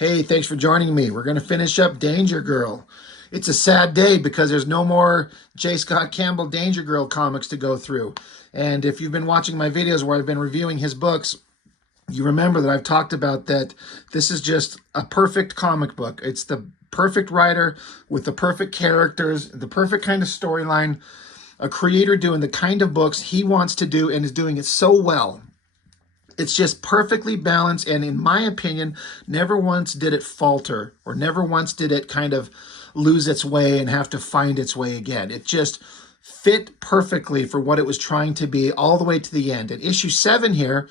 Hey, thanks for joining me. We're going to finish up Danger Girl. It's a sad day because there's no more J. Scott Campbell Danger Girl comics to go through. And if you've been watching my videos where I've been reviewing his books, you remember that I've talked about that this is just a perfect comic book. It's the perfect writer with the perfect characters, the perfect kind of storyline, a creator doing the kind of books he wants to do and is doing it so well. It's just perfectly balanced, and in my opinion, never once did it falter, or never once did it kind of lose its way and have to find its way again. It just fit perfectly for what it was trying to be all the way to the end. At issue 7 here,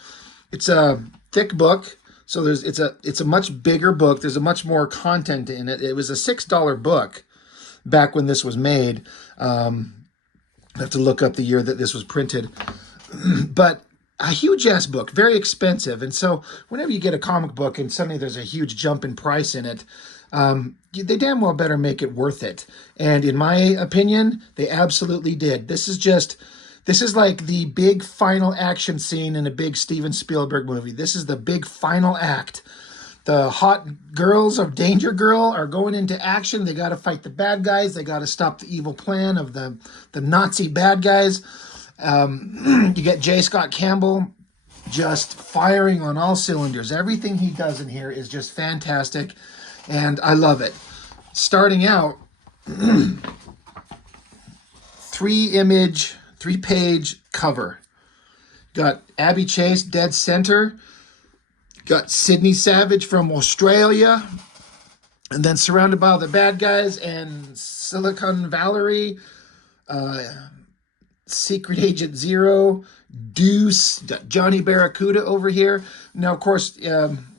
it's a thick book, so it's a much bigger book. There's a much more content in it. It was a $6 book back when this was made. I have to look up the year that this was printed, but a huge ass book, very expensive. And so whenever you get a comic book and suddenly there's a huge jump in price in it, they damn well better make it worth it. And in my opinion, they absolutely did. This is like the big final action scene in a big Steven Spielberg movie. This is the big final act. The hot girls of Danger Girl are going into action. They got to fight the bad guys. They got to stop the evil plan of the Nazi bad guys. You get J. Scott Campbell just firing on all cylinders. Everything he does in here is just fantastic, and I love it. Starting out, 3-page cover. Got Abby Chase, dead center. Got Sydney Savage from Australia. And then surrounded by all the bad guys and Silicon Valerie, Secret Agent Zero, Deuce, Johnny Barracuda over here. Now, of course,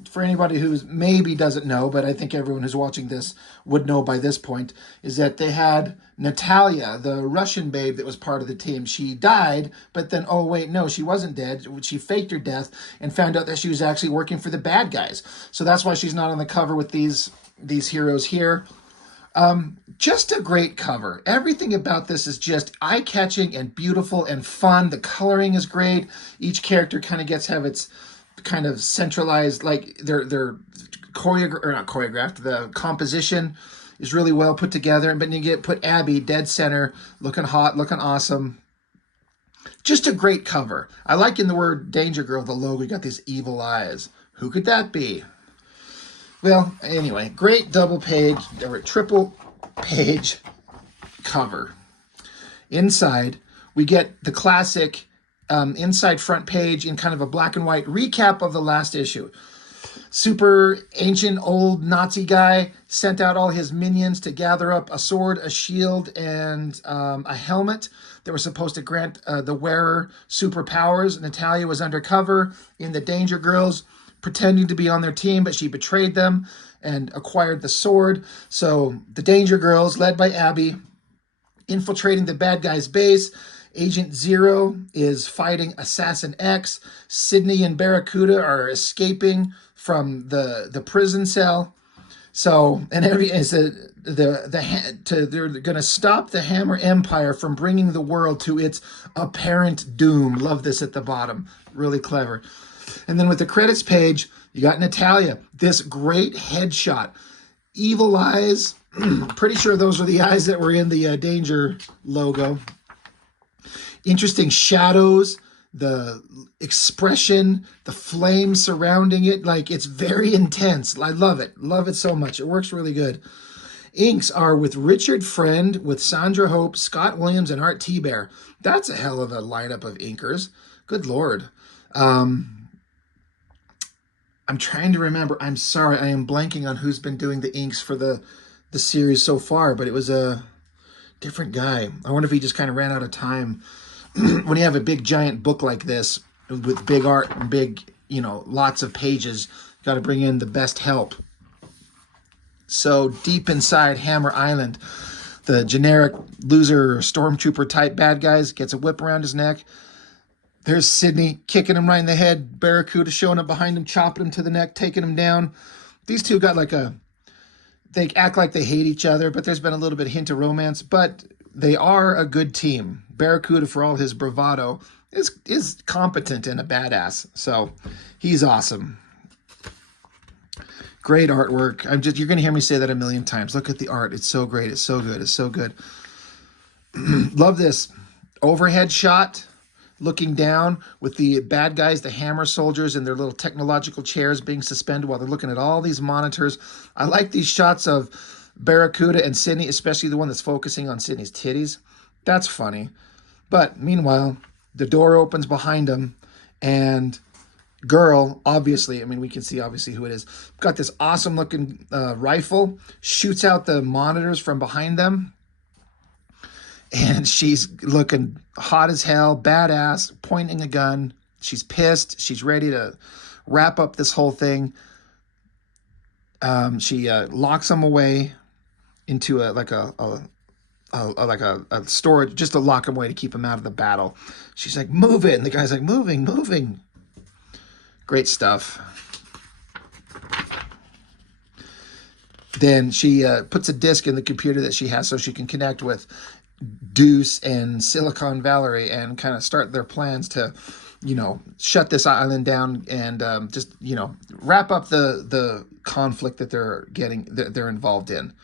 for anybody who maybe doesn't know, but I think everyone who's watching this would know by this point, is that they had Natalia, the Russian babe that was part of the team. She died, but then, oh wait, no, she wasn't dead. She faked her death and found out that she was actually working for the bad guys. So that's why she's not on the cover with these heroes here. Just a great cover. Everything about this is just eye-catching and beautiful and fun. The coloring is great. Each character kind of gets have its kind of centralized, like their not choreographed. The composition is really well put together. But then you put Abby dead center, looking hot, looking awesome. Just a great cover. I like in the word Danger Girl, the logo, you got these evil eyes. Who could that be? Well, anyway, great triple page cover. Inside, we get the classic inside front page in kind of a black and white recap of the last issue. Super ancient old Nazi guy sent out all his minions to gather up a sword, a shield, and a helmet that were supposed to grant the wearer superpowers. Natalia was undercover in the Danger Girls, pretending to be on their team, but she betrayed them and acquired the sword. So the Danger Girls, led by Abby, infiltrating the bad guy's base. Agent Zero is fighting Assassin X. Sydney and Barracuda are escaping from the prison cell. So, and they're going to stop the Hammer Empire from bringing the world to its apparent doom. Love this at the bottom. Really clever. And then with the credits page, you got Natalia. This great headshot. Evil eyes. Pretty sure those were the eyes that were in the Danger logo. Interesting shadows. The expression. The flame surrounding it. Like, it's very intense. I love it. Love it so much. It works really good. Inks are with Richard Friend, with Sandra Hope, Scott Williams, and Art T-Bear. That's a hell of a lineup of inkers. Good Lord. I'm trying to remember. I'm sorry, I am blanking on who's been doing the inks for the series so far, but it was a different guy. I wonder if he just kind of ran out of time. When you have a big giant book like this with big art and big, lots of pages, you got to bring in the best help. So deep inside Hammer Island, the generic loser stormtrooper type bad guys gets a whip around his neck. There's Sydney kicking him right in the head. Barracuda showing up behind him, chopping him to the neck, taking him down. These two got they act like they hate each other, but there's been a little bit of hint of romance. But they are a good team. Barracuda, for all his bravado, is competent and a badass. So he's awesome. Great artwork. You're going to hear me say that a million times. Look at the art. It's so great. It's so good. It's so good. Love this overhead shot looking down with the bad guys, the hammer soldiers, in their little technological chairs being suspended while they're looking at all these monitors. I like these shots of Barracuda and Sydney, especially the one that's focusing on Sydney's titties. That's funny. But meanwhile, the door opens behind them, and girl, obviously, I mean, we can see obviously who it is, got this awesome looking rifle, shoots out the monitors from behind them, and she's looking hot as hell, badass, pointing a gun. She's pissed. She's ready to wrap up this whole thing. She locks them away into a storage, just to lock them away to keep them out of the battle. She's like, move it. And the guy's like, moving, moving. Great stuff. Then she puts a disc in the computer that she has so she can connect with Deuce and Silicon Valley and kind of start their plans to, shut this island down and just, wrap up the conflict that they're involved in.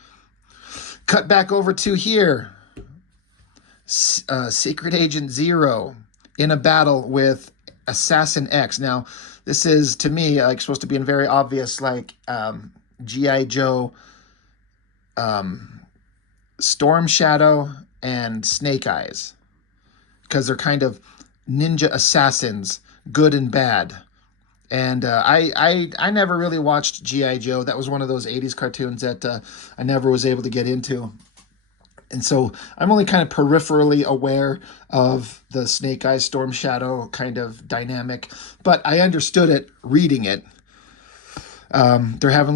Cut back over to here. Secret Agent Zero in a battle with Assassin X. Now, this is, to me, like supposed to be in very obvious, like G.I. Joe, Storm Shadow, and Snake Eyes, because they're kind of ninja assassins, good and bad. And I never really watched G.I. Joe. That was one of those 80s cartoons that I never was able to get into. And so I'm only kind of peripherally aware of the Snake Eyes, Storm Shadow kind of dynamic, but I understood it reading it. They're having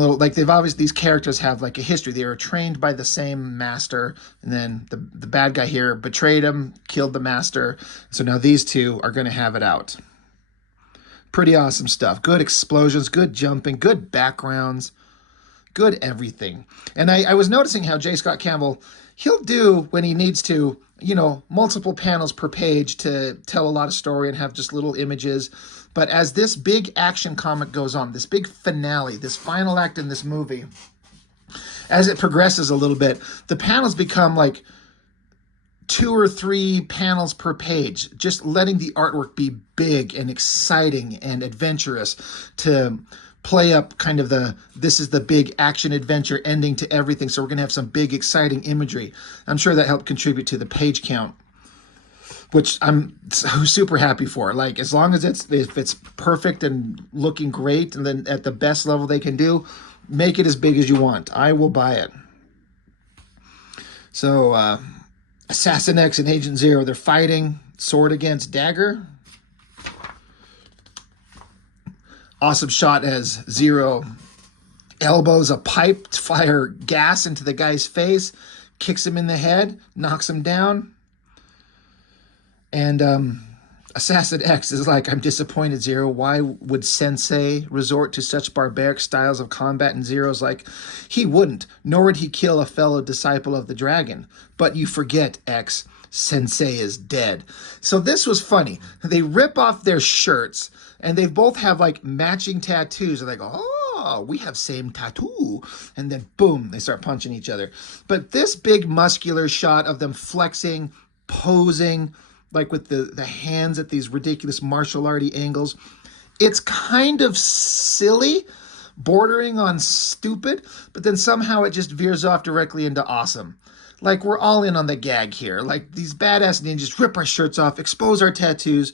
these characters have like a history. They were trained by the same master, and then the bad guy here betrayed him, killed the master. So now these two are going to have it out. Pretty awesome stuff. Good explosions, good jumping, good backgrounds, good everything. And I was noticing how J. Scott Campbell, he'll do, when he needs to, multiple panels per page to tell a lot of story and have just little images. But as this big action comic goes on, this big finale, this final act in this movie, as it progresses a little bit, the panels become like 2 or 3 panels per page, just letting the artwork be big and exciting and adventurous to play up kind of this is the big action adventure ending to everything. So we're going to have some big exciting imagery. I'm sure that helped contribute to the page count, which I'm so super happy for. Like, as long as if it's perfect and looking great, and then at the best level they can do, make it as big as you want. I will buy it. So, Assassin X and Agent Zero, they're fighting sword against dagger. Awesome shot as Zero elbows a pipe to fire gas into the guy's face, kicks him in the head, knocks him down. And Assassin X is like, I'm disappointed, Zero. Why would Sensei resort to such barbaric styles of combat? And Zero's like, he wouldn't, nor would he kill a fellow disciple of the dragon. But you forget, X, Sensei is dead. So this was funny. They rip off their shirts, and they both have like matching tattoos. And they go, oh, we have same tattoo. And then boom, they start punching each other. But this big muscular shot of them flexing, posing, like with the hands at these ridiculous martial arty angles, it's kind of silly, bordering on stupid, but then somehow it just veers off directly into awesome. Like, we're all in on the gag here. Like, these badass ninjas rip our shirts off, expose our tattoos.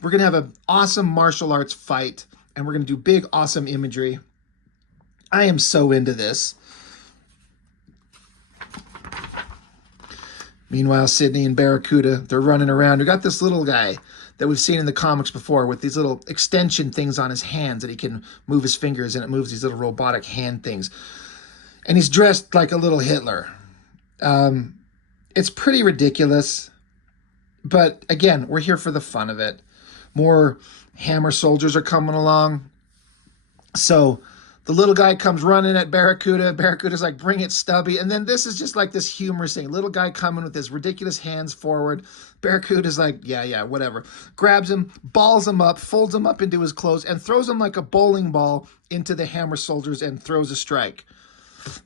We're going to have an awesome martial arts fight, and we're going to do big, awesome imagery. I am so into this. Meanwhile, Sydney and Barracuda, they're running around. We got this little guy that we've seen in the comics before with these little extension things on his hands that he can move his fingers, and it moves these little robotic hand things. And he's dressed like a little Hitler. It's pretty ridiculous. But again, we're here for the fun of it. More hammer soldiers are coming along. So The little guy comes running at Barracuda. Barracuda's like, bring it, Stubby. And then this is just like this humorous thing. Little guy coming with his ridiculous hands forward. Barracuda's like, yeah, whatever. Grabs him, balls him up, folds him up into his clothes, and throws him like a bowling ball into the hammer soldiers and throws a strike.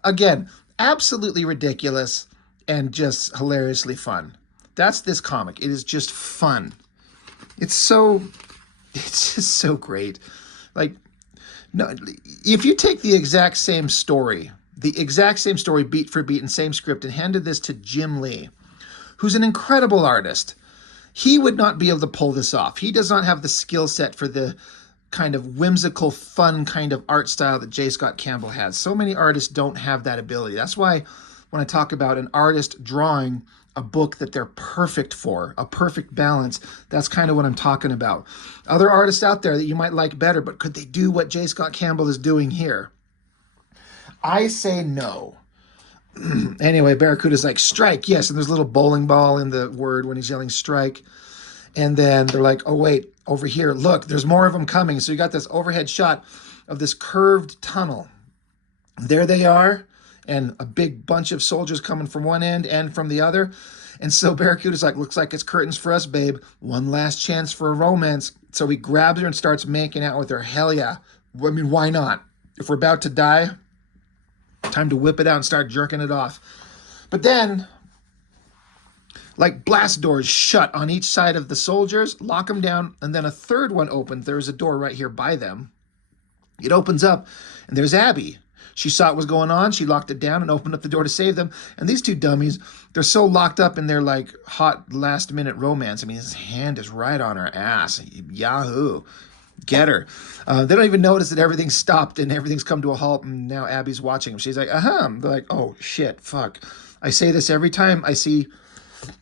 Again, absolutely ridiculous and just hilariously fun. That's this comic. It is just fun. It's just so great. Like, no, if you take the exact same story beat for beat and same script and handed this to Jim Lee, who's an incredible artist, he would not be able to pull this off. He does not have the skill set for the kind of whimsical, fun kind of art style that J. Scott Campbell has. So many artists don't have that ability. That's why when I talk about an artist drawing a book that they're perfect for, a perfect balance, that's kind of what I'm talking about. Other artists out there that you might like better, but could they do what J. Scott Campbell is doing here? I say no. Anyway, Barracuda's like, strike, yes, and there's a little bowling ball in the word when he's yelling strike. And then they're like, oh, wait, over here, look, there's more of them coming. So you got this overhead shot of this curved tunnel. There they are, and a big bunch of soldiers coming from one end and from the other. And so Barracuda's like, looks like it's curtains for us, babe. One last chance for a romance. So he grabs her and starts making out with her. Hell yeah. I mean, why not? If we're about to die, time to whip it out and start jerking it off. But then, like blast doors shut on each side of the soldiers, lock them down, and then a third one opens. There's a door right here by them. It opens up, and there's Abby. She saw what was going on. She locked it down and opened up the door to save them. And these two dummies, they're so locked up in their like hot last-minute romance. I mean, his hand is right on her ass. Yahoo. Get her. They don't even notice that everything's stopped and everything's come to a halt, and now Abby's watching him. She's like, They're like, oh, shit, fuck. I say this every time I see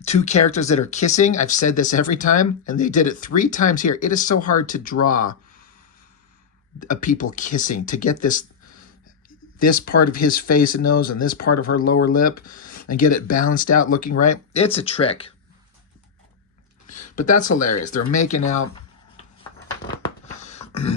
two characters that are kissing. I've said this every time, and they did it 3 times here. It is so hard to draw a people kissing, to get this part of his face and nose and this part of her lower lip and get it balanced out looking right. It's a trick. But that's hilarious. They're making out.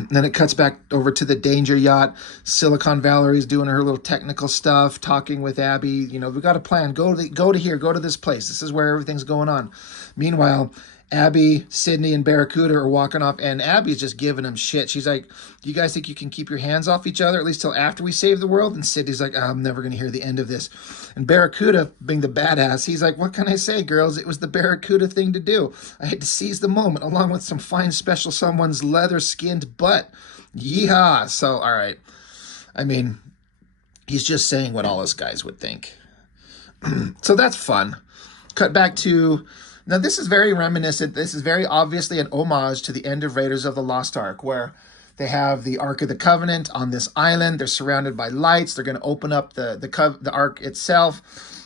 Then it cuts back over to the danger yacht. Silicon Valerie's doing her little technical stuff, talking with Abby. You know, we got a plan. Go to here. Go to this place. This is where everything's going on. Meanwhile, Abby, Sydney, and Barracuda are walking off, and Abby's just giving them shit. She's like, you guys think you can keep your hands off each other, at least till after we save the world? And Sydney's like, I'm never going to hear the end of this. And Barracuda, being the badass, he's like, what can I say, girls? It was the Barracuda thing to do. I had to seize the moment, along with some fine special someone's leather-skinned butt. Yeehaw! So, all right. I mean, he's just saying what all us guys would think. So that's fun. Cut back to... Now, this is very reminiscent. This is very obviously an homage to the end of Raiders of the Lost Ark, where they have the Ark of the Covenant on this island. They're surrounded by lights. They're going to open up the Ark itself,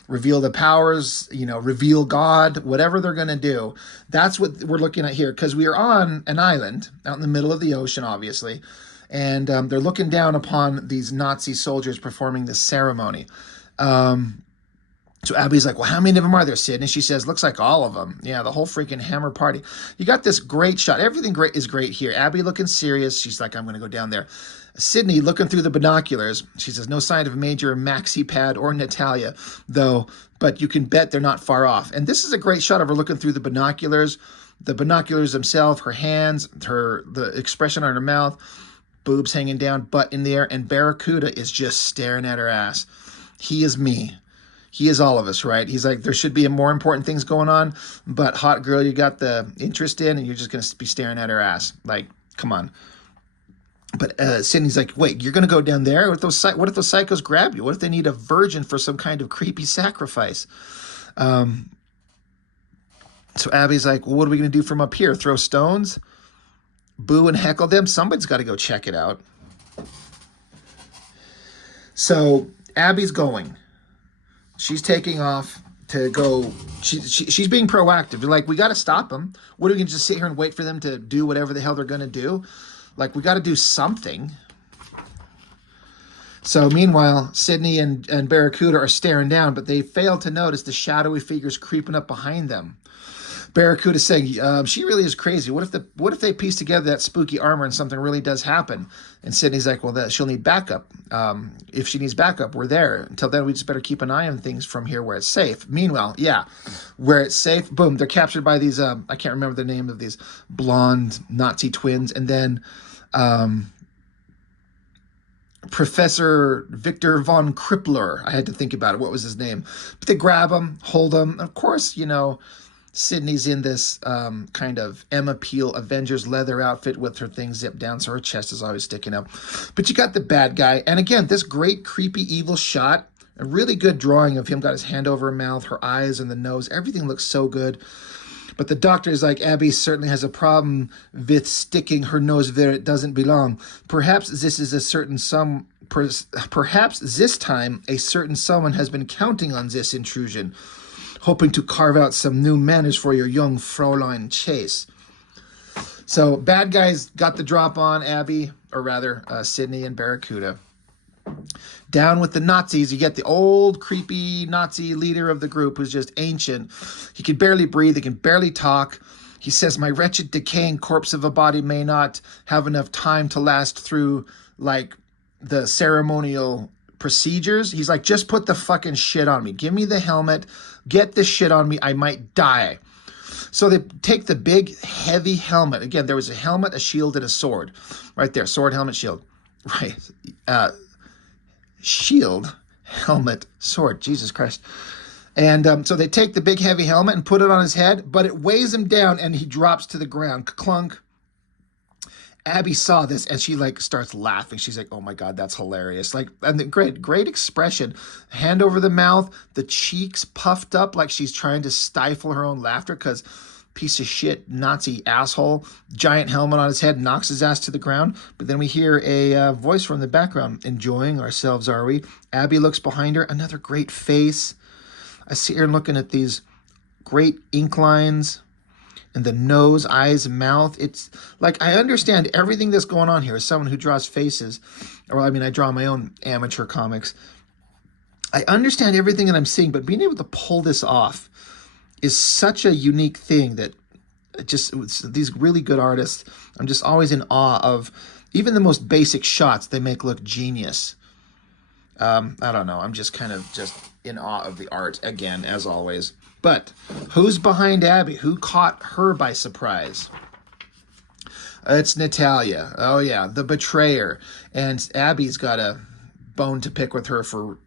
reveal the powers, reveal God, whatever they're going to do. That's what we're looking at here, because we are on an island out in the middle of the ocean, obviously, and they're looking down upon these Nazi soldiers performing this ceremony. So Abby's like, well, how many of them are there, Sid? And she says, looks like all of them. Yeah, the whole freaking hammer party. You got this great shot. Everything great is great here. Abby looking serious. She's like, I'm going to go down there. Sydney looking through the binoculars. She says, no sign of Major Maxi Pad or Natalia, though, but you can bet they're not far off. And this is a great shot of her looking through the binoculars themselves, her hands, the expression on her mouth, boobs hanging down, butt in the air, and Barracuda is just staring at her ass. He is me. He is all of us, right? He's like, there should be more important things going on, but hot girl you got the interest in, and you're just going to be staring at her ass. Like, come on. But Sydney's like, wait, you're going to go down there? What if those psychos grab you? What if they need a virgin for some kind of creepy sacrifice? So Abby's like, well, what are we going to do from up here? Throw stones? Boo and heckle them? Somebody's got to go check it out. So Abby's going. She's taking off to go. She's being proactive. They're like, we got to stop them. What are we going to just sit here and wait for them to do whatever the hell they're going to do? Like, we got to do something. So meanwhile, Sydney and Barracuda are staring down, but they fail to notice the shadowy figures creeping up behind them. Barracuda saying, she really is crazy. What if they piece together that spooky armor and something really does happen? And Sydney's like, well, she'll need backup. If she needs backup, we're there. Until then, we just better keep an eye on things from here where it's safe. Meanwhile, yeah, where it's safe, boom, they're captured by these, I can't remember the name of these blonde Nazi twins. And then Professor Victor von Krippler, I had to think about it. What was his name? But they grab him, hold him. Of course, Sydney's in this kind of Emma Peel Avengers leather outfit with her thing zipped down, so her chest is always sticking up. But you got the bad guy. And again, this great, creepy, evil shot. A really good drawing of him. Got his hand over her mouth, her eyes and the nose. Everything looks so good. But the doctor is like, Abby certainly has a problem with sticking her nose where it doesn't belong. Perhaps this time a certain someone has been counting on this intrusion, hoping to carve out some new manners for your young Fräulein Chase. So bad guys got the drop on Abby, or rather Sydney and Barracuda. Down with the Nazis, you get the old creepy Nazi leader of the group who's just ancient. He can barely breathe, he can barely talk. He says, my wretched decaying corpse of a body may not have enough time to last through like the ceremonial procedures. He's like, just put the fucking shit on me. Give me the helmet. Get this shit on me. I might die. So they take the big, heavy helmet. Again, there was a helmet, a shield, and a sword. Right there. Sword, helmet, shield. Right. Shield, helmet, sword. Jesus Christ. And so they take the big, heavy helmet and put it on his head, but it weighs him down and he drops to the ground. Clunk. Abby saw this and she like starts laughing. She's like, oh my God, that's hilarious. Like, and the great expression, hand over the mouth, the cheeks puffed up like she's trying to stifle her own laughter because piece of shit Nazi asshole, giant helmet on his head, knocks his ass to the ground. But then we hear a voice from the background, enjoying ourselves, are we? Abby looks behind her, another great face. I see her looking at these great ink lines. And the nose, eyes, mouth. It's like, I understand everything that's going on here as someone who draws faces. Or, I mean, I draw my own amateur comics. I understand everything that I'm seeing, but being able to pull this off is such a unique thing that these really good artists, I'm just always in awe of. Even the most basic shots they make look genius. I don't know. I'm just kind of just in awe of the art again, as always. But who's behind Abby? Who caught her by surprise? It's Natalia. Oh, yeah, the betrayer. And Abby's got a bone to pick with her for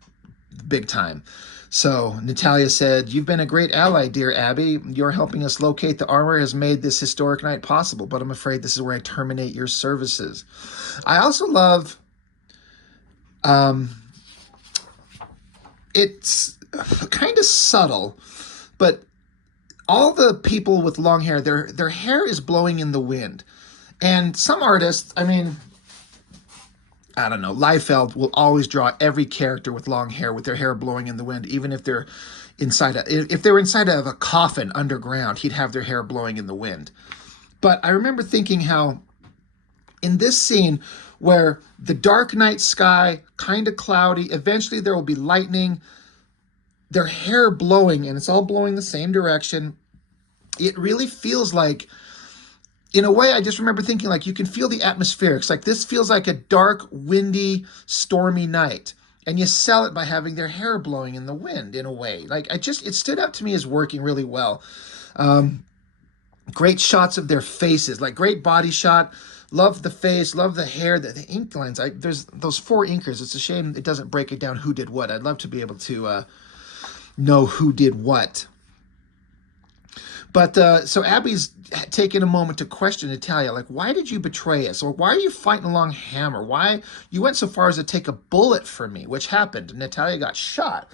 big time. So Natalia said, you've been a great ally, dear Abby. Your helping us locate the armor has made this historic night possible, but I'm afraid this is where I terminate your services. I also love... it's kind of subtle, but all the people with long hair, their hair is blowing in the wind. And some artists, I mean, I don't know, Liefeld will always draw every character with long hair with their hair blowing in the wind, even if they're inside of a coffin underground, he'd have their hair blowing in the wind. But I remember thinking how in this scene where the dark night sky, kind of cloudy, eventually there will be lightning, their hair blowing, and it's all blowing the same direction. It really feels like, in a way, I just remember thinking, like, you can feel the atmospherics. Like, this feels like a dark, windy, stormy night. And you sell it by having their hair blowing in the wind, in a way. Like, it stood out to me as working really well. Great shots of their faces, like great body shot. Love the face, love the hair, the ink lines. There's those 4 inkers. It's a shame it doesn't break it down who did what. I'd love to be able to know who did what. But so Abby's taking a moment to question Natalia, like, why did you betray us? Or why are you fighting a long hammer? Why you went so far as to take a bullet for me, which happened. Natalia got shot.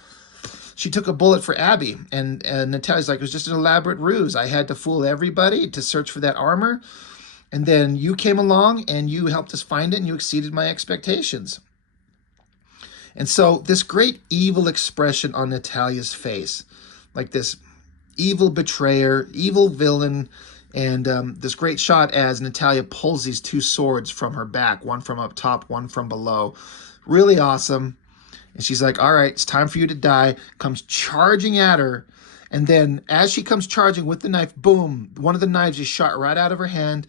She took a bullet for Abby, and Natalia's like, it was just an elaborate ruse. I had to fool everybody to search for that armor. And then you came along and you helped us find it and you exceeded my expectations. And so this great evil expression on Natalia's face, like this evil betrayer, evil villain, and this great shot as Natalia pulls these 2 swords from her back, one from up top, one from below. Really awesome. And she's like, all right, it's time for you to die. Comes charging at her. And then as she comes charging with the knife, boom, one of the knives is shot right out of her hand,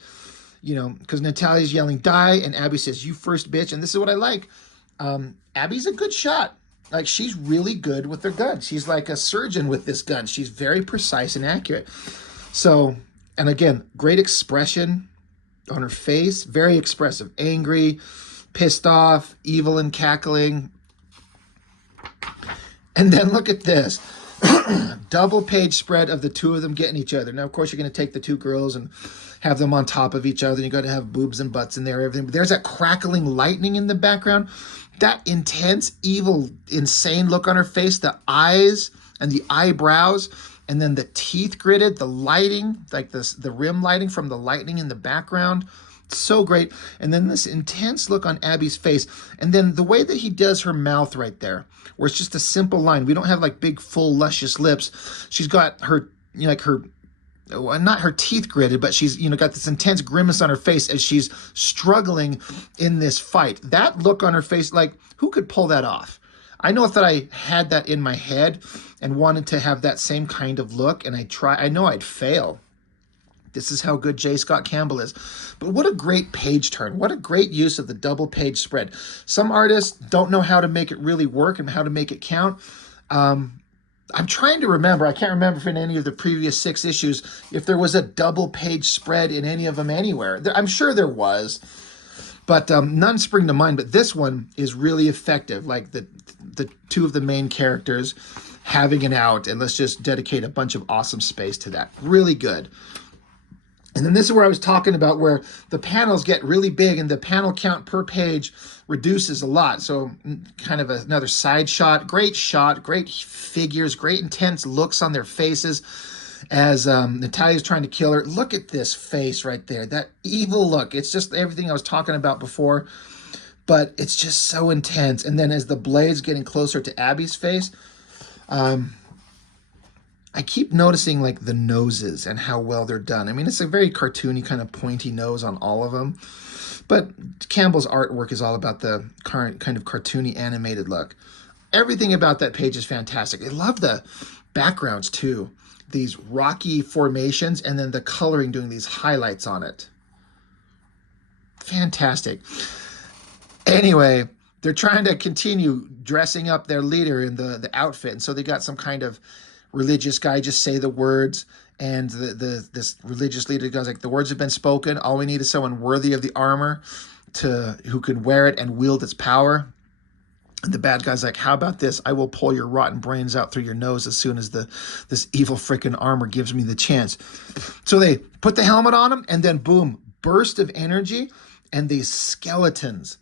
you know, because Natalia's yelling, die. And Abby says, you first, bitch. And this is what I like. Abby's a good shot. Like, she's really good with her gun. She's like a surgeon with this gun. She's very precise and accurate. So, and again, great expression on her face. Very expressive. Angry, pissed off, evil and cackling. And then look at this. Double page spread of the two of them getting each other. Now, of course, you're going to take the two girls and have them on top of each other. You're going to have boobs and butts in there, everything. But there's that crackling lightning in the background. That intense, evil, insane look on her face. The eyes and the eyebrows. And then the teeth gritted. The lighting, like this, the rim lighting from the lightning in the background. So great. And then this intense look on Abby's face. And then the way that he does her mouth right there, where it's just a simple line. We don't have like big, full, luscious lips. She's got her, you know, like her, not her teeth gritted, but she's, you know, got this intense grimace on her face as she's struggling in this fight. That look on her face, like, who could pull that off? I know that I had that in my head and wanted to have that same kind of look, and I know I'd fail. This is how good J. Scott Campbell is. But what a great page turn. What a great use of the double page spread. Some artists don't know how to make it really work and how to make it count. I'm trying to remember. I can't remember if in any of the previous 6 issues, if there was a double page spread in any of them anywhere. I'm sure there was, but none spring to mind. But this one is really effective. Like the two of the main characters having it out, and let's just dedicate a bunch of awesome space to that. Really good. And then this is where I was talking about where the panels get really big and the panel count per page reduces a lot. So kind of another side shot, great figures, great intense looks on their faces as Natalia's trying to kill her. Look at this face right there, that evil look. It's just everything I was talking about before, but it's just so intense. And then as the blade's getting closer to Abby's face, I keep noticing like the noses and how well they're done. I mean, it's a very cartoony kind of pointy nose on all of them, but Campbell's artwork is all about the current kind of cartoony animated look. Everything about that page is fantastic. I love the backgrounds too. These rocky formations and then the coloring doing these highlights on it. Fantastic. Anyway, they're trying to continue dressing up their leader in the outfit. And so they got some kind of religious guy just say the words, and this religious leader goes like, the words have been spoken. All we need is someone worthy of the armor who can wear it and wield its power. And the bad guy's like, how about this? I will pull your rotten brains out through your nose as soon as this evil freaking armor gives me the chance. So they put the helmet on him, and then boom, burst of energy, and these skeletons.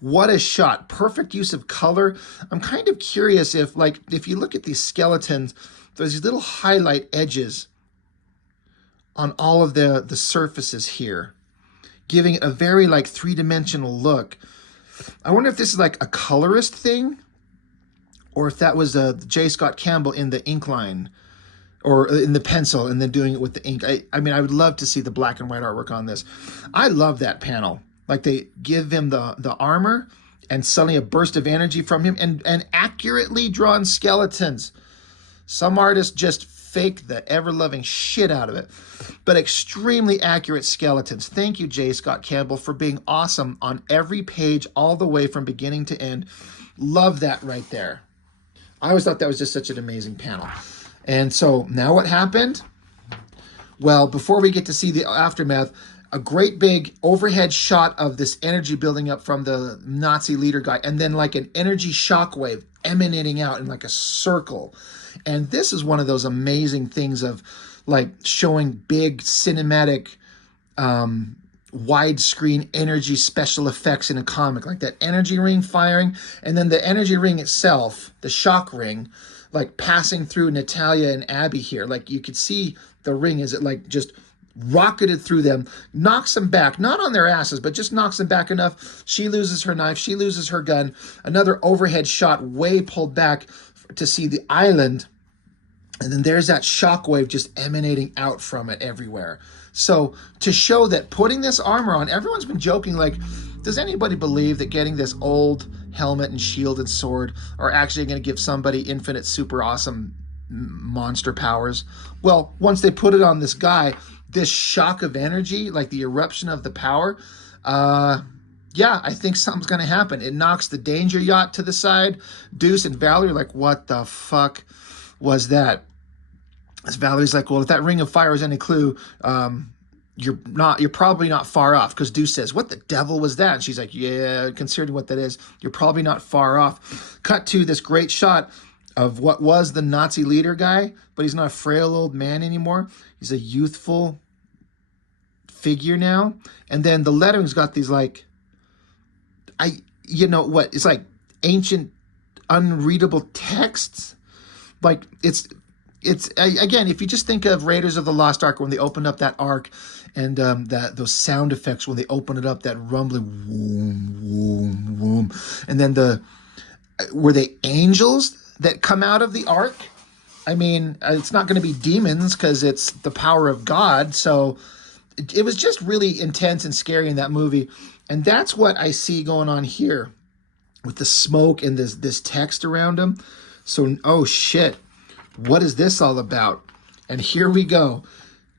What a shot. Perfect use of color. I'm kind of curious if you look at these skeletons, there's these little highlight edges on all of the surfaces here, giving it a very like 3-dimensional look. I wonder if this is like a colorist thing, or if that was J. Scott Campbell in the ink line, or in the pencil, and then doing it with the ink. I mean, I would love to see the black and white artwork on this. I love that panel. Like they give him the armor, and suddenly a burst of energy from him, and accurately drawn skeletons. Some artists just fake the ever-loving shit out of it, but extremely accurate skeletons. Thank you, J. Scott Campbell, for being awesome on every page, all the way from beginning to end. Love that right there. I always thought that was just such an amazing panel. And so now what happened? Well, before we get to see the aftermath, a great big overhead shot of this energy building up from the Nazi leader guy, and then like an energy shockwave emanating out in like a circle. And this is one of those amazing things of like showing big cinematic widescreen energy special effects in a comic, like that energy ring firing, and then the energy ring itself, the shock ring, like passing through Natalia and Abby here. Like you could see the ring as it like just rocketed through them, knocks them back, not on their asses, but just knocks them back enough. She loses her knife, she loses her gun. Another overhead shot way pulled back to see the island. And then there's that shockwave just emanating out from it everywhere. So to show that putting this armor on, everyone's been joking like, Does anybody believe that getting this old helmet and shield and sword are actually going to give somebody infinite, super awesome monster powers? Well, once they put it on this guy, this shock of energy, like the eruption of the power, yeah, I think something's going to happen. It knocks the danger yacht to the side. Deuce and Valerie are like, what the fuck was that? As Valerie's like, well, if that ring of fire is any clue, you're probably not far off. Because Deuce says, what the devil was that? And she's like, yeah, considering what that is, you're probably not far off. Cut to this great shot of what was the Nazi leader guy, but he's not a frail old man anymore. He's a youthful figure now. And then the lettering's got these like, it's like ancient unreadable texts. Like it's again, if you just think of Raiders of the Lost Ark when they opened up that ark, and those sound effects when they open it up, that rumbling whoom whoom whoom, and then were they angels that come out of the ark? I mean, it's not going to be demons because it's the power of God. So it was just really intense and scary in that movie, and that's what I see going on here with the smoke and this text around them. So, oh shit. What is this all about? And here we go.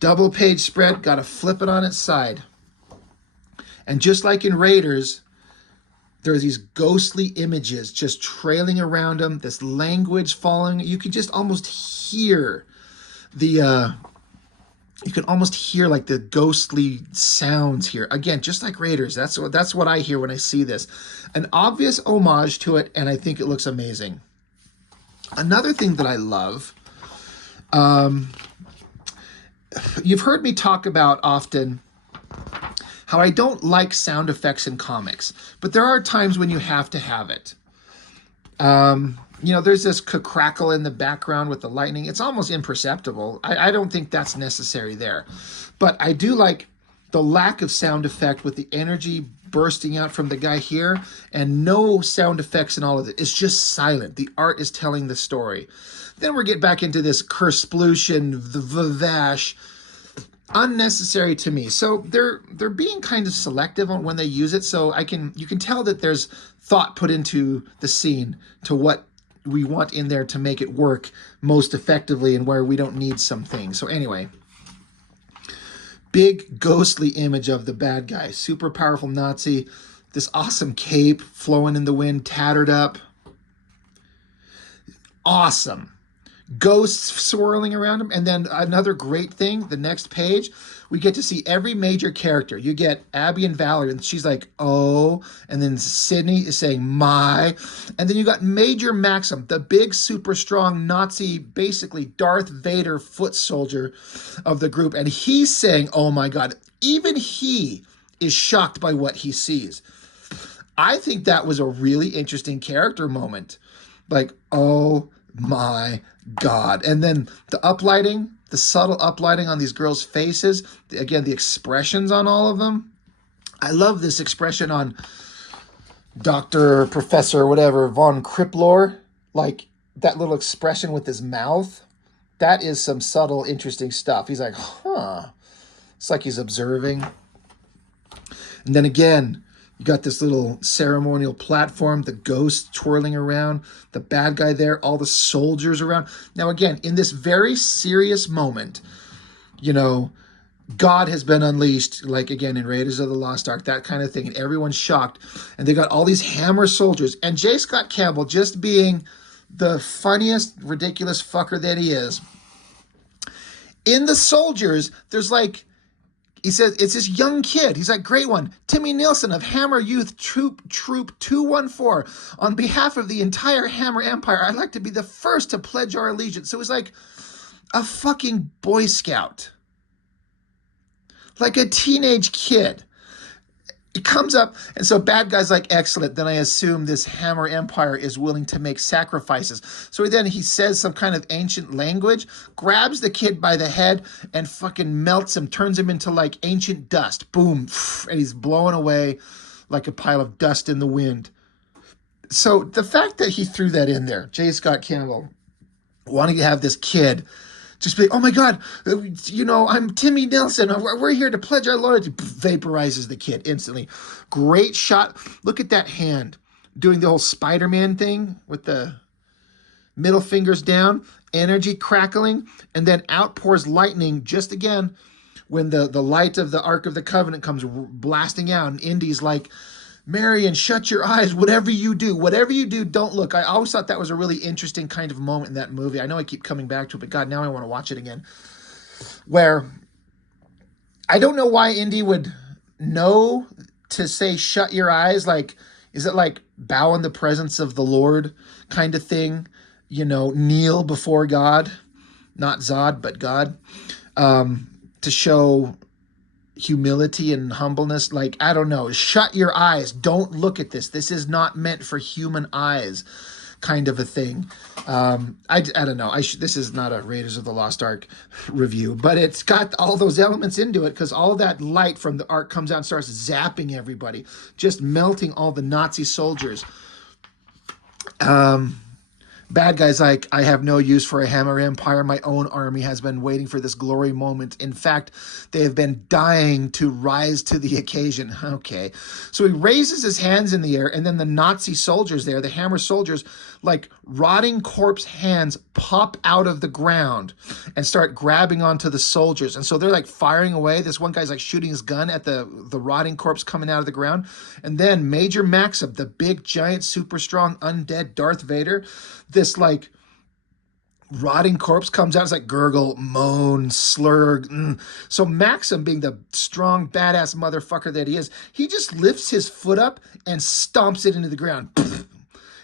Double page spread, got to flip it on its side. And just like in Raiders, there's these ghostly images just trailing around them, this language following. You can just almost hear like the ghostly sounds here. Again, just like Raiders, that's what I hear when I see this. An obvious homage to it, and I think it looks amazing. Another thing that I love, you've heard me talk about often how I don't like sound effects in comics, but there are times when you have to have it. There's this crackle in the background with the lightning. It's almost imperceptible. I don't think that's necessary there. But I do like the lack of sound effect with the energy bursting out from the guy here, and no sound effects in all of it. It's just silent. The art is telling the story. Then we get back into this kersplution, the vavash, unnecessary to me. So they're being kind of selective on when they use it. So you can tell that there's thought put into the scene to what we want in there to make it work most effectively and where we don't need some things. So anyway, big ghostly image of the bad guy, super powerful Nazi, this awesome cape flowing in the wind, tattered up. Awesome. Ghosts swirling around him. And then another great thing, the next page, we get to see every major character. You get Abby and Valerie, and she's like, oh, and then Sydney is saying, my. And then you got Major Maxim, the big, super strong Nazi, basically Darth Vader foot soldier of the group. And he's saying, oh my God, even he is shocked by what he sees. I think that was a really interesting character moment. Like, oh my God. And then the uplighting, the subtle uplighting on these girls' faces. Again, the expressions on all of them. I love this expression on Dr. Professor, whatever, Von Kriplor. Like that little expression with his mouth. That is some subtle, interesting stuff. He's like, huh. It's like he's observing. And then again, you got this little ceremonial platform, the ghost twirling around, the bad guy there, all the soldiers around. Now, again, in this very serious moment, God has been unleashed, like, again, in Raiders of the Lost Ark, that kind of thing, and everyone's shocked. And they got all these hammer soldiers. And J. Scott Campbell, just being the funniest, ridiculous fucker that he is, in the soldiers, there's like, he says, it's this young kid. He's like, great one. Timmy Nielsen of Hammer Youth Troop 214. On behalf of the entire Hammer Empire, I'd like to be the first to pledge our allegiance. So it was like a fucking Boy Scout. Like a teenage kid. It comes up, and so bad guy's like, excellent. Then I assume this Hammer Empire is willing to make sacrifices. So then he says some kind of ancient language, grabs the kid by the head, and fucking melts him, turns him into like ancient dust. Boom. And he's blown away like a pile of dust in the wind. So the fact that he threw that in there, J. Scott Campbell, wanting to have this kid Just be, oh my God, I'm Timmy Nelson. We're here to pledge our loyalty. Vaporizes the kid instantly. Great shot. Look at that hand doing the whole Spider-Man thing with the middle fingers down, energy crackling, and then outpours lightning just again when the light of the Ark of the Covenant comes blasting out. And Indy's like, Marion, shut your eyes. Whatever you do, don't look. I always thought that was a really interesting kind of moment in that movie. I know I keep coming back to it, but God, now I want to watch it again. Where I don't know why Indy would know to say shut your eyes. Like, is it like bow in the presence of the Lord kind of thing? Kneel before God, not Zod, but God, to show humility and humbleness. Like, I don't know, shut your eyes, don't look at this, this is not meant for human eyes, kind of a thing. I don't know, this is not a Raiders of the Lost Ark review, but it's got all those elements into it, because all that light from the Ark comes out and starts zapping everybody, just melting all the Nazi soldiers. Bad guy's like, I have no use for a hammer empire. My own army has been waiting for this glory moment. In fact, they have been dying to rise to the occasion. Okay. So he raises his hands in the air, and then the Nazi soldiers there, the hammer soldiers, like rotting corpse hands pop out of the ground and start grabbing onto the soldiers. And so they're like firing away. This one guy's like shooting his gun at the rotting corpse coming out of the ground. And then Major Maxim, the big, giant, super strong, undead Darth Vader, this like rotting corpse comes out. It's like gurgle, moan, slurg. So Maxim, being the strong, badass motherfucker that he is, he just lifts his foot up and stomps it into the ground.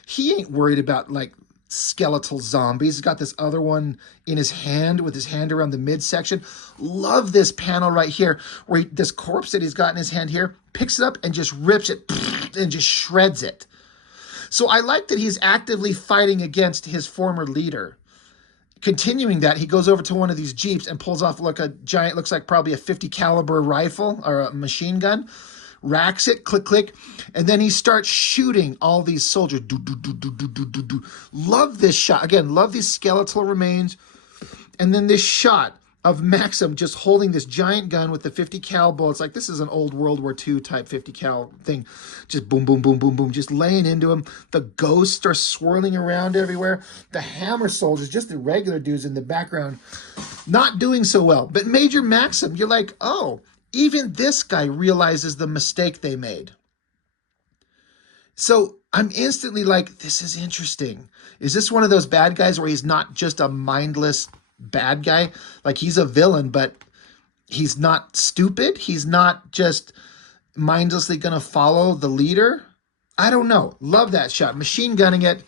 He ain't worried about like skeletal zombies. He's got this other one in his hand with his hand around the midsection. Love this panel right here where this corpse that he's got in his hand here picks it up and just rips it and just shreds it. So I like that he's actively fighting against his former leader. Continuing that, he goes over to one of these Jeeps and pulls off like a giant, looks like probably a 50 caliber rifle or a machine gun, racks it, click, click, and then he starts shooting all these soldiers. Do, do, do, do, do, do, do, do. Love this shot. Again, love these skeletal remains. And then this shot of Maxim just holding this giant gun with the 50 cal bullets. Like, this is an old World War II type 50 cal thing. Just boom, boom, boom, boom, boom, just laying into him. The ghosts are swirling around everywhere. The hammer soldiers, just the regular dudes in the background, not doing so well. But Major Maxim, you're like, oh, even this guy realizes the mistake they made. So I'm instantly like, this is interesting. Is this one of those bad guys where he's not just a mindless bad guy? Like, he's a villain, but he's not stupid. He's not just mindlessly going to follow the leader. I don't know. Love that shot. Machine gunning it.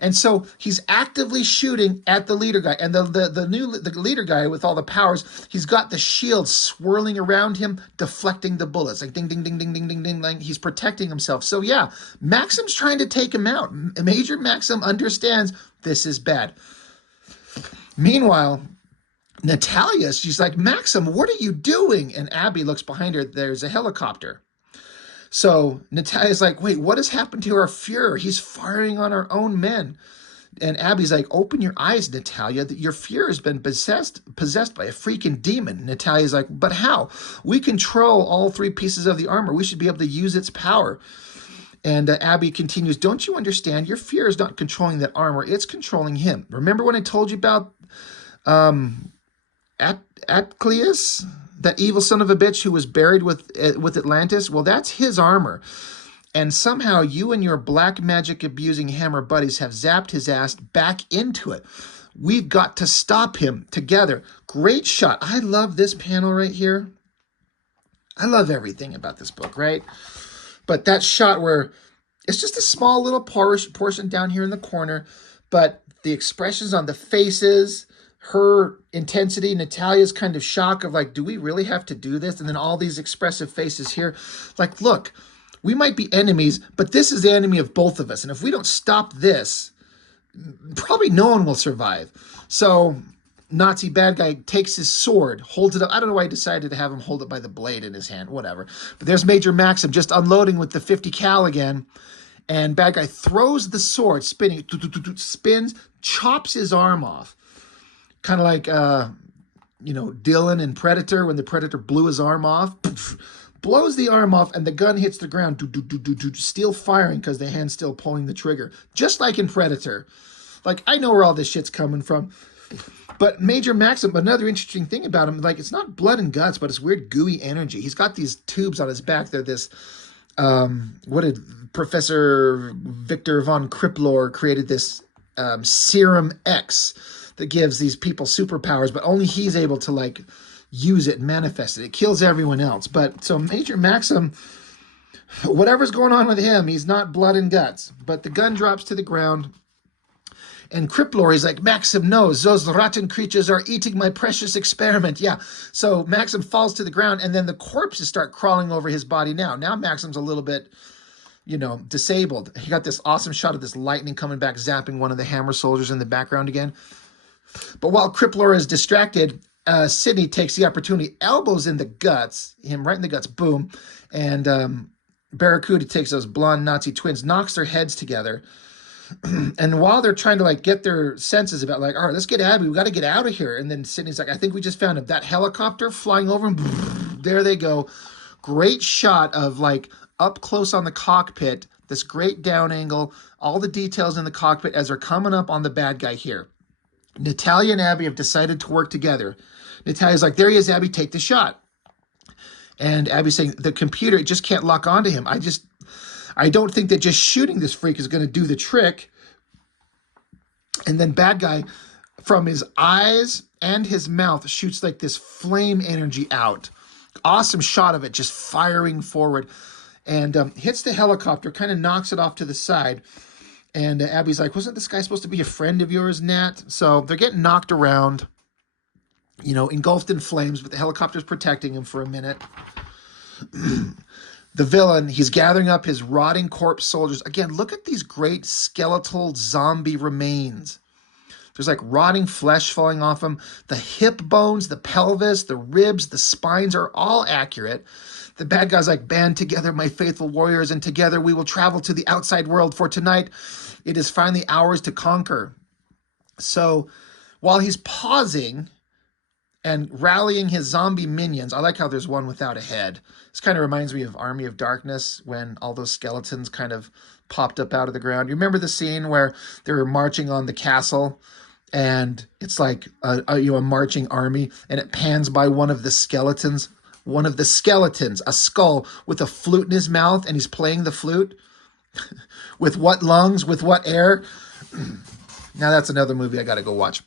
And so he's actively shooting at the leader guy. And the leader guy with all the powers, he's got the shield swirling around him, deflecting the bullets. Like ding, ding, ding, ding, ding, ding, ding, ding. He's protecting himself. So yeah, Maxim's trying to take him out. Major Maxim understands this is bad. Meanwhile, Natalia, she's like, Maxim, what are you doing? And Abby looks behind her. There's a helicopter. So Natalia's like, wait, what has happened to our Fuhrer? He's firing on our own men. And Abby's like, open your eyes, Natalia. Your Fuhrer has been possessed by a freaking demon. Natalia's like, but how? We control all three pieces of the armor. We should be able to use its power. And Abby continues, don't you understand? Your Fuhrer is not controlling that armor. It's controlling him. Remember when I told you about Atcleus? That evil son of a bitch who was buried with Atlantis? Well, that's his armor. And somehow you and your black magic abusing hammer buddies have zapped his ass back into it. We've got to stop him together. Great shot. I love this panel right here. I love everything about this book, right? But that shot where it's just a small little portion down here in the corner, but the expressions on the faces, her intensity, Natalia's kind of shock of like, do we really have to do this? And then all these expressive faces here. Like, look, we might be enemies, but this is the enemy of both of us. And if we don't stop this, probably no one will survive. So Nazi bad guy takes his sword, holds it up. I don't know why he decided to have him hold it by the blade in his hand, whatever. But there's Major Maxim just unloading with the 50 cal again. And bad guy throws the sword, spins, chops his arm off. kind of like, Dylan in Predator, when the Predator blew his arm off, blows the arm off, and the gun hits the ground, still firing because the hand's still pulling the trigger, just like in Predator. Like, I know where all this shit's coming from. But Major Maxim, another interesting thing about him, like, it's not blood and guts, but it's weird gooey energy. He's got these tubes on his back. They're this, what did Professor Victor von Kriplor created this Serum X that gives these people superpowers, but only he's able to, like, use it and manifest it. It kills everyone else. But so Major Maxim, whatever's going on with him, he's not blood and guts. But the gun drops to the ground. And Kriplor, he's like, Maxim knows those rotten creatures are eating my precious experiment. Yeah. So Maxim falls to the ground, and then the corpses start crawling over his body now. Now Maxim's a little bit, disabled. He got this awesome shot of this lightning coming back, zapping one of the hammer soldiers in the background again. But while Kriplor is distracted, Sidney takes the opportunity, elbows in the guts, him right in the guts, boom. And Barracuda takes those blonde Nazi twins, knocks their heads together. And while they're trying to, like, get their senses about, like, all right, let's get Abby. We got to get out of here. And then Sidney's like, I think we just found him. That helicopter flying over him. There they go. Great shot of, like, up close on the cockpit. This great down angle. All the details in the cockpit as they're coming up on the bad guy here. Natalia and Abby have decided to work together. Natalia's like, there he is, Abby, take the shot. And Abby's saying, the computer, it just can't lock onto him. I don't think that just shooting this freak is going to do the trick. And then bad guy, from his eyes and his mouth, shoots like this flame energy out. Awesome shot of it, just firing forward. And hits the helicopter, kind of knocks it off to the side. And Abby's like, wasn't this guy supposed to be a friend of yours, Nat? So they're getting knocked around, engulfed in flames, but the helicopter's protecting him for a minute. The villain, he's gathering up his rotting corpse soldiers. Again, look at these great skeletal zombie remains. There's like rotting flesh falling off them. The hip bones, the pelvis, the ribs, the spines are all accurate. The bad guy's like, band together, my faithful warriors, and together we will travel to the outside world, for tonight it is finally ours to conquer. So while he's pausing and rallying his zombie minions, I like how there's one without a head. This kind of reminds me of Army of Darkness, when all those skeletons kind of popped up out of the ground. You remember the scene where they were marching on the castle, and it's like a marching army, and it pans by one of the skeletons, a skull with a flute in his mouth, and he's playing the flute. With what lungs, with what air? Now that's another movie I got to go watch.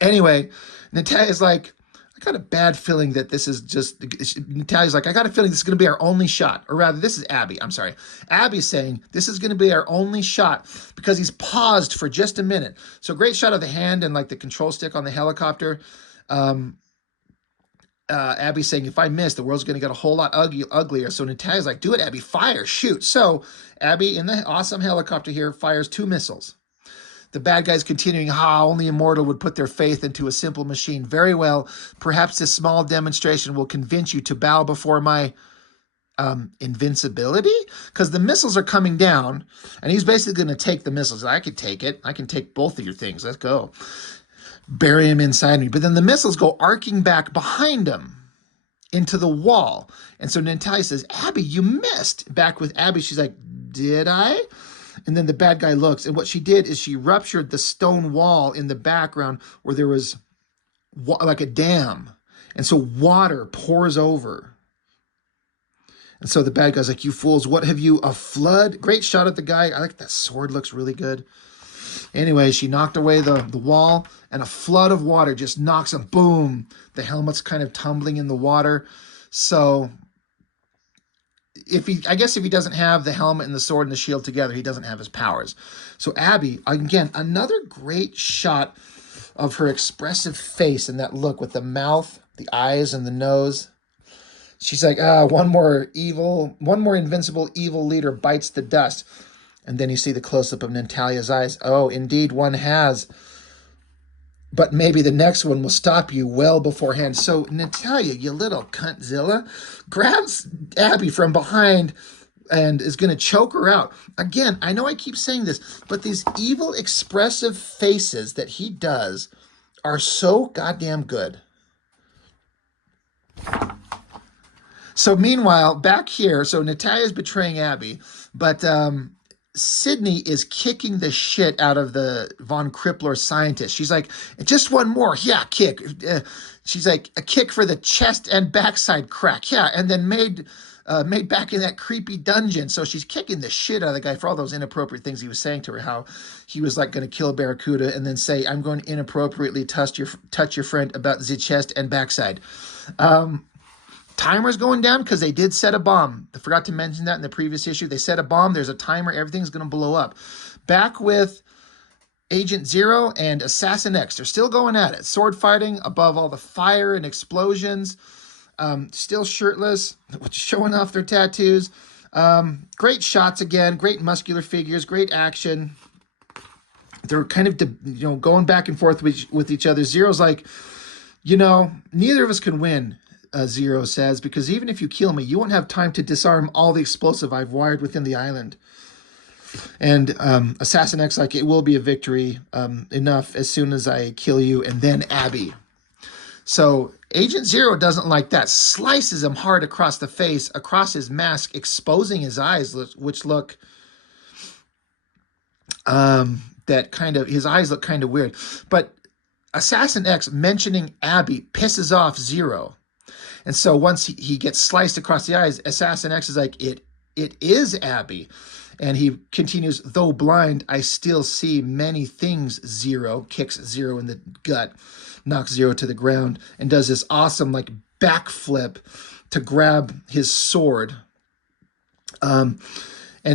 Anyway, Natalia's like, I got a bad feeling that this is just, Natalia's like, I got a feeling this is going to be our only shot. Or rather, this is Abby. I'm sorry. Abby's saying this is going to be our only shot, because he's paused for just a minute. So great shot of the hand and like the control stick on the helicopter. Abby's saying, if I miss, the world's going to get a whole lot uglier. So Natalia's like, do it, Abby, fire, shoot. So Abby, in the awesome helicopter here, fires 2 missiles. The bad guy's continuing, only immortal would put their faith into a simple machine. Very well, perhaps this small demonstration will convince you to bow before my invincibility? Because the missiles are coming down, and he's basically going to take the missiles. I could take it. I can take both of your things. Let's go. Bury him inside me. But then the missiles go arcing back behind him into the wall. And so Natalia says, Abby, you missed. Back with Abby, she's like, did I? And then the bad guy looks, and what she did is she ruptured the stone wall in the background where there was like a dam. And so water pours over. And so the bad guy's like, you fools, what have you, a flood? Great shot at the guy. I like that sword, looks really good. Anyway, she knocked away the wall, and a flood of water just knocks him, boom. The helmet's kind of tumbling in the water. So I guess if he doesn't have the helmet and the sword and the shield together, he doesn't have his powers. So Abby, again, another great shot of her expressive face and that look with the mouth, the eyes, and the nose. She's like, one more invincible evil leader bites the dust. And then you see the close-up of Natalia's eyes. Oh, indeed, one has. But maybe the next one will stop you well beforehand. So Natalia, you little cuntzilla, grabs Abby from behind and is going to choke her out. Again, I know I keep saying this, but these evil expressive faces that he does are so goddamn good. So meanwhile, back here, so Natalia's betraying Abby, but Sydney is kicking the shit out of the von Krippler scientist. She's like, just one more. Yeah, kick. She's like, a kick for the chest and backside crack. Yeah, and then made back in that creepy dungeon. So she's kicking the shit out of the guy for all those inappropriate things he was saying to her, how he was like going to kill Barracuda and then say, I'm going to inappropriately touch your friend about the chest and backside. Timer's going down because they did set a bomb. I forgot to mention that in the previous issue. They set a bomb. There's a timer. Everything's going to blow up. Back with Agent Zero and Assassin X. They're still going at it. Sword fighting above all the fire and explosions. Still shirtless, showing off their tattoos. Great shots again. Great muscular figures. Great action. They're kind of going back and forth with each other. Zero's like, neither of us can win. Zero says, because even if you kill me, you won't have time to disarm all the explosive I've wired within the island. And Assassin X like, it will be a victory enough as soon as I kill you and then Abby. So Agent Zero doesn't like that. Slices him hard across the face, across his mask, exposing his eyes, which look his eyes look kind of weird. But Assassin X mentioning Abby pisses off Zero. And so once he gets sliced across the eyes, Assassin X is like, it is Abby. And he continues, though blind, I still see many things. Zero kicks Zero in the gut, knocks Zero to the ground, and does this awesome like backflip to grab his sword. And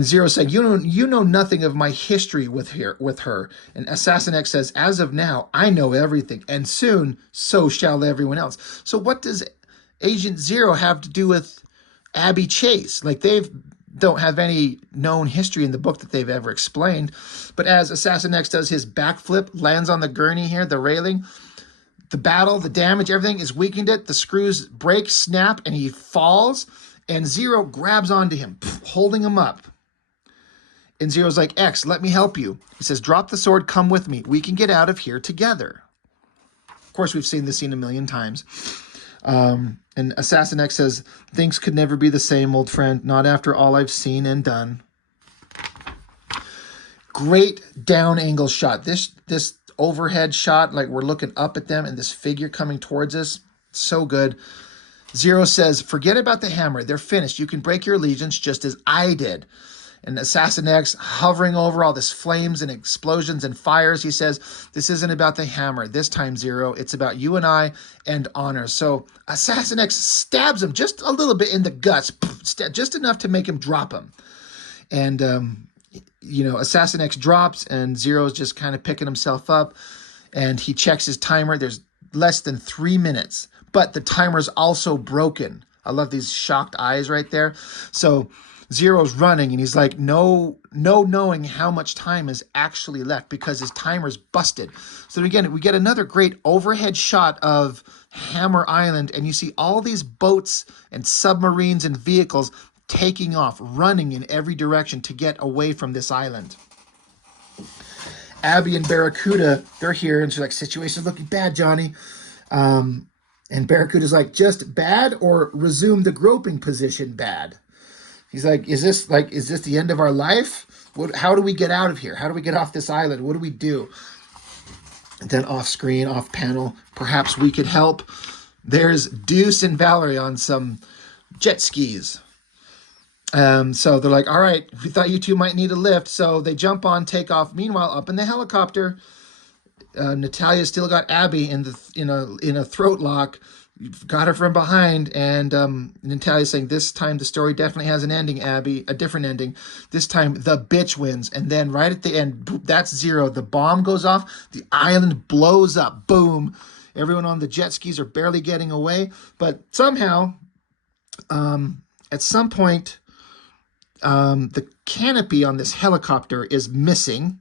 Zero saying, you know nothing of my history with her. And Assassin X says, as of now, I know everything, and soon so shall everyone else. So what does Agent Zero have to do with Abby Chase? Like, they don't have any known history in the book that they've ever explained. But as Assassin X does his backflip, lands on the gurney here, the railing, the battle, the damage, everything is weakened it. The screws break, snap, and he falls. And Zero grabs onto him, holding him up. And Zero's like, X, let me help you. He says, drop the sword, come with me. We can get out of here together. Of course, we've seen this scene a million times. And Assassin X says, things could never be the same, old friend, not after all I've seen and done. Great down angle shot. This overhead shot, like we're looking up at them and this figure coming towards us, so good. Zero says, forget about the hammer. They're finished. You can break your allegiance just as I did. And Assassin X hovering over all this flames and explosions and fires. He says, this isn't about the hammer. This time, Zero, it's about you and I and honor. So Assassin X stabs him just a little bit in the guts, just enough to make him drop him. And, Assassin X drops and Zero's just kind of picking himself up. And he checks his timer. There's less than 3 minutes, but the timer's also broken. I love these shocked eyes right there. So Zero's running, and he's like, no knowing how much time is actually left because his timer's busted. So again, we get another great overhead shot of Hammer Island, and you see all these boats and submarines and vehicles taking off, running in every direction to get away from this island. Abby and Barracuda, they're here, and she's like, situation's looking bad, Johnny. And Barracuda's like, just bad or resume the groping position bad? He's like, is this the end of our life? How do we get out of here? How do we get off this island? What do we do? And then off screen, off panel, perhaps we could help. There's Deuce and Valerie on some jet skis. So they're like, all right, we thought you two might need a lift. So they jump on, take off. Meanwhile, up in the helicopter, Natalia still got Abby in a throat lock. You've got her from behind, and Natalia's saying, this time the story definitely has an ending, Abby, a different ending. This time the bitch wins. And then right at the end, that's Zero. The bomb goes off. The island blows up. Boom. Everyone on the jet skis are barely getting away. But somehow, at some point, the canopy on this helicopter is missing.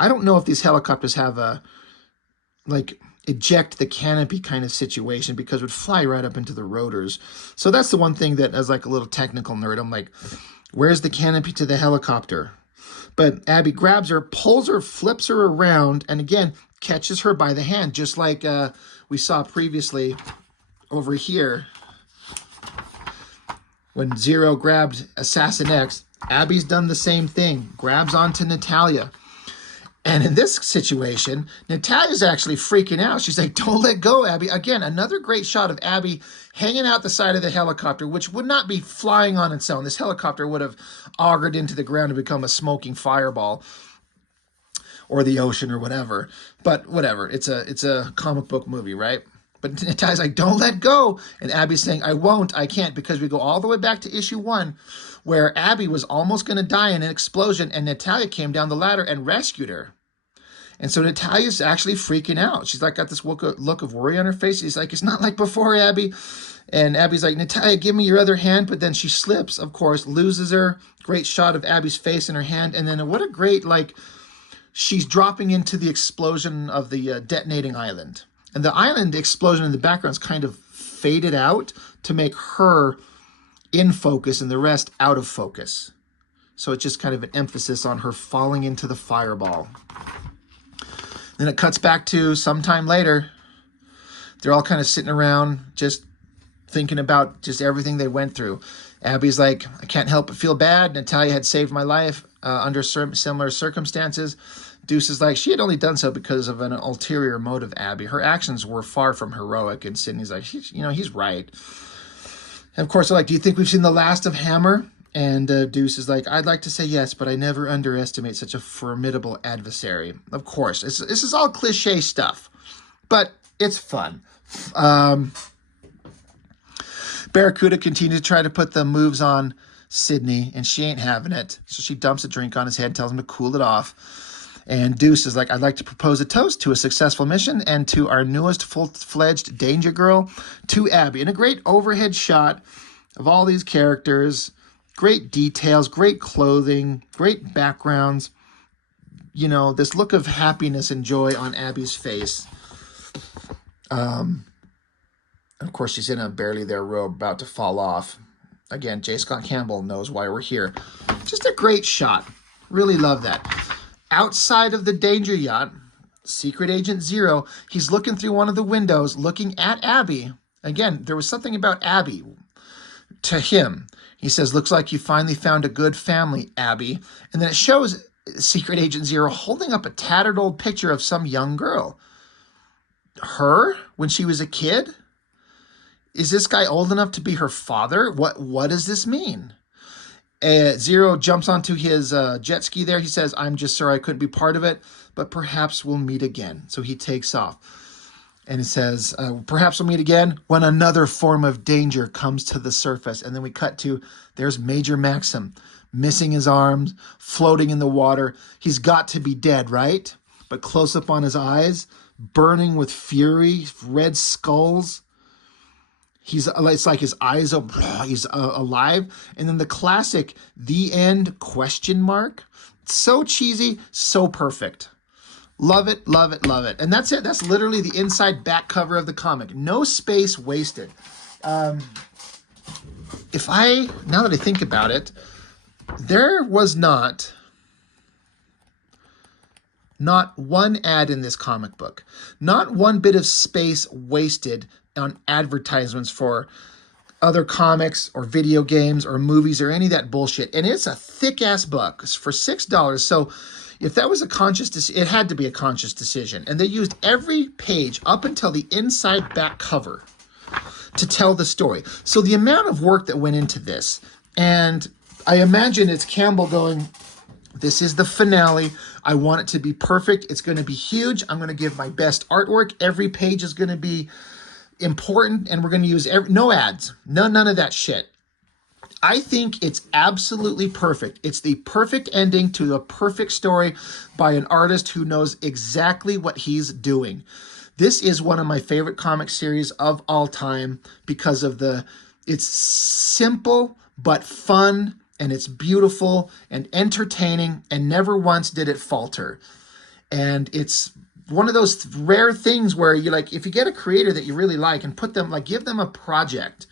I don't know if these helicopters have a, eject the canopy kind of situation, because it would fly right up into the rotors. So that's the one thing that, as like a little technical nerd, I'm like, where's the canopy to the helicopter? But Abby grabs her, pulls her, flips her around, and again, catches her by the hand, just like we saw previously over here when Zero grabbed Assassin X. Abby's done the same thing, grabs onto Natalia. And in this situation, Natalia's actually freaking out. She's like, don't let go, Abby. Again, another great shot of Abby hanging out the side of the helicopter, which would not be flying on its own. This helicopter would have augured into the ground and become a smoking fireball, or the ocean, or whatever. But whatever, it's a comic book movie, right? But Natalia's like, don't let go. And Abby's saying, I won't, I can't, because we go all the way back to issue 1, where Abby was almost going to die in an explosion, and Natalia came down the ladder and rescued her. And so Natalia's actually freaking out. She's like got this look of worry on her face. He's like, it's not like before, Abby. And Abby's like, Natalia, give me your other hand. But then she slips, of course, loses her. Great shot of Abby's face in her hand. And then what a great, like, she's dropping into the explosion of the detonating island. And the island explosion in the background is kind of faded out to make her in focus and the rest out of focus. So it's just kind of an emphasis on her falling into the fireball. Then it cuts back to sometime later. They're all kind of sitting around just thinking about just everything they went through. Abby's like, I can't help but feel bad. Natalia had saved my life under similar circumstances. Deuce is like, she had only done so because of an ulterior motive, Abby. Her actions were far from heroic. And Sydney's like, he's right. And of course, they're like, do you think we've seen the last of Hammer? And Deuce is like, I'd like to say yes, but I never underestimate such a formidable adversary. Of course, this is all cliche stuff, but it's fun. Barracuda continues to try to put the moves on Sydney, and she ain't having it. So she dumps a drink on his head, tells him to cool it off. And Deuce is like, I'd like to propose a toast to a successful mission and to our newest full-fledged danger girl, to Abby. And a great overhead shot of all these characters. Great details, great clothing, great backgrounds. You know, this look of happiness and joy on Abby's face. Of course, she's in a barely there robe about to fall off. Again, J. Scott Campbell knows why we're here. Just a great shot. Really love that. Outside of the danger yacht, Secret Agent Zero, he's looking through one of the windows, looking at Abby. Again, there was something about Abby to him. He says, looks like you finally found a good family, Abby. And then it shows Secret Agent Zero holding up a tattered old picture of some young girl. Her? When she was a kid? Is this guy old enough to be her father? What does this mean? Zero jumps onto his jet ski there. He says, I'm just sorry I couldn't be part of it, but perhaps we'll meet again. So he takes off. And it says, perhaps we'll meet again when another form of danger comes to the surface. And then we cut to, there's Major Maxim, missing his arms, floating in the water. He's got to be dead, right? But close up on his eyes, burning with fury, red skulls. It's like his eyes are, he's alive. And then the classic, the end, question mark. So cheesy, so perfect. Love it, love it, love it. And that's it. That's literally the inside back cover of the comic. No space wasted. Now that I think about it, there was not one ad in this comic book. Not one bit of space wasted on advertisements for other comics or video games or movies or any of that bullshit. And it's a thick-ass book for $6. So if that was a conscious decision, it had to be a conscious decision. And they used every page up until the inside back cover to tell the story. So the amount of work that went into this, and I imagine it's Campbell going, this is the finale. I want it to be perfect. It's going to be huge. I'm going to give my best artwork. Every page is going to be important, and we're going to use no ads. None of that shit. I think it's absolutely perfect. It's the perfect ending to a perfect story by an artist who knows exactly what he's doing. This is one of my favorite comic series of all time because of it's simple but fun, and it's beautiful and entertaining, and never once did it falter. And it's one of those rare things where you like, if you get a creator that you really like and put them, like, give them a project.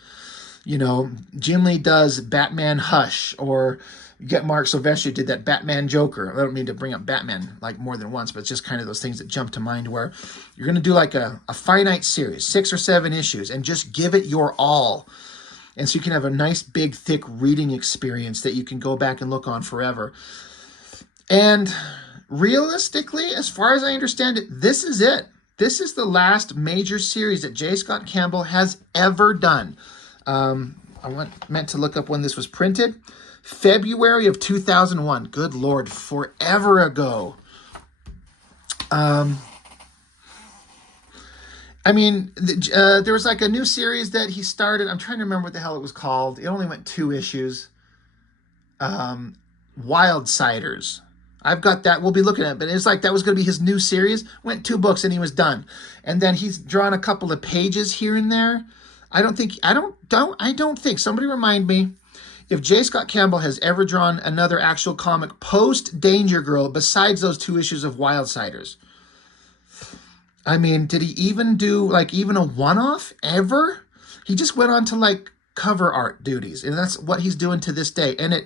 You know, Jim Lee does Batman Hush, or, You get Mark Silvestri did that Batman Joker. I don't mean to bring up Batman like more than once, but it's just kind of those things that jump to mind where you're going to do like a finite series, 6 or 7 issues, and just give it your all. And so you can have a nice, big, thick reading experience that you can go back and look on forever. And realistically, as far as I understand it, this is it. This is the last major series that J. Scott Campbell has ever done. Meant to look up when this was printed. February of 2001. Good Lord, forever ago. I mean, there was like a new series that he started. I'm trying to remember what the hell it was called. It only went 2 issues. Wildsiders. I've got that. We'll be looking at it, but it's like that was going to be his new series. Went 2 books and he was done. And then he's drawn a couple of pages here and there. I don't think. Somebody remind me if J. Scott Campbell has ever drawn another actual comic post Danger Girl besides those 2 issues of Wildsiders. I mean, did he even do like even a one-off ever? He just went on to like cover art duties, and that's what he's doing to this day. And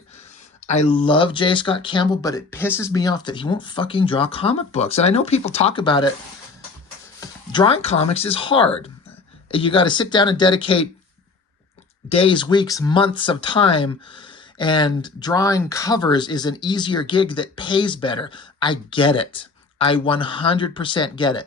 I love J. Scott Campbell, but it pisses me off that he won't fucking draw comic books. And I know people talk about it. Drawing comics is hard. You got to sit down and dedicate days, weeks, months of time, and drawing covers is an easier gig that pays better. I get it. I 100% get it.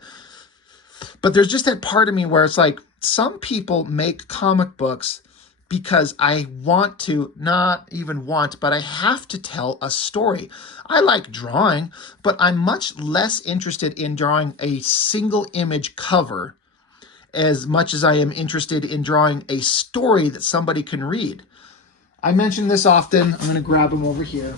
But there's just that part of me where it's like, some people make comic books because I want to, not even want, but I have to tell a story. I like drawing, but I'm much less interested in drawing a single image cover as much as I am interested in drawing a story that somebody can read. I mention this often. I'm going to grab them over here.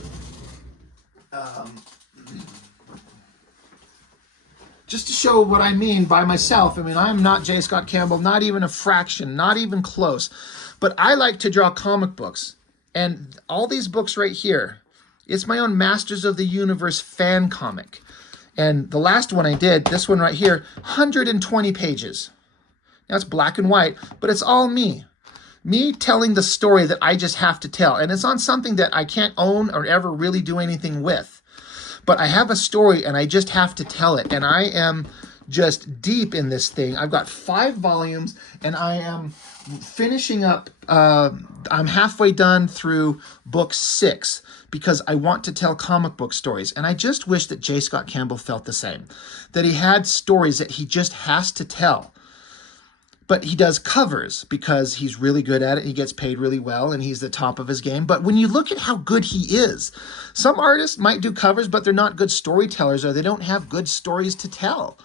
Just to show what I mean by myself. I mean, I'm not J. Scott Campbell, not even a fraction, not even close. But I like to draw comic books. And all these books right here, it's my own Masters of the Universe fan comic. And the last one I did, this one right here, 120 pages. Now it's black and white, but it's all me. Me telling the story that I just have to tell. And it's on something that I can't own or ever really do anything with. But I have a story and I just have to tell it. And I am just deep in this thing. I've got 5 volumes and I am finishing up. I'm halfway done through book 6 because I want to tell comic book stories. And I just wish that J. Scott Campbell felt the same. That he had stories that he just has to tell. But he does covers because he's really good at it. He gets paid really well and he's the top of his game. But when you look at how good he is, some artists might do covers, but they're not good storytellers or they don't have good stories to tell.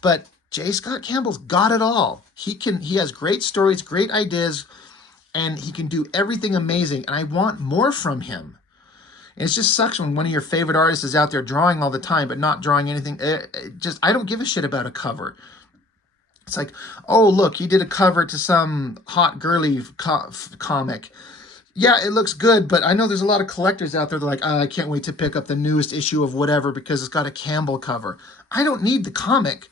But J. Scott Campbell's got it all. He has great stories, great ideas, and he can do everything amazing. And I want more from him. And it just sucks when one of your favorite artists is out there drawing all the time, but not drawing anything. I don't give a shit about a cover. It's like, oh, look, he did a cover to some hot girly comic. Yeah, it looks good, but I know there's a lot of collectors out there that are like, oh, I can't wait to pick up the newest issue of whatever because it's got a Campbell cover. I don't need the comic.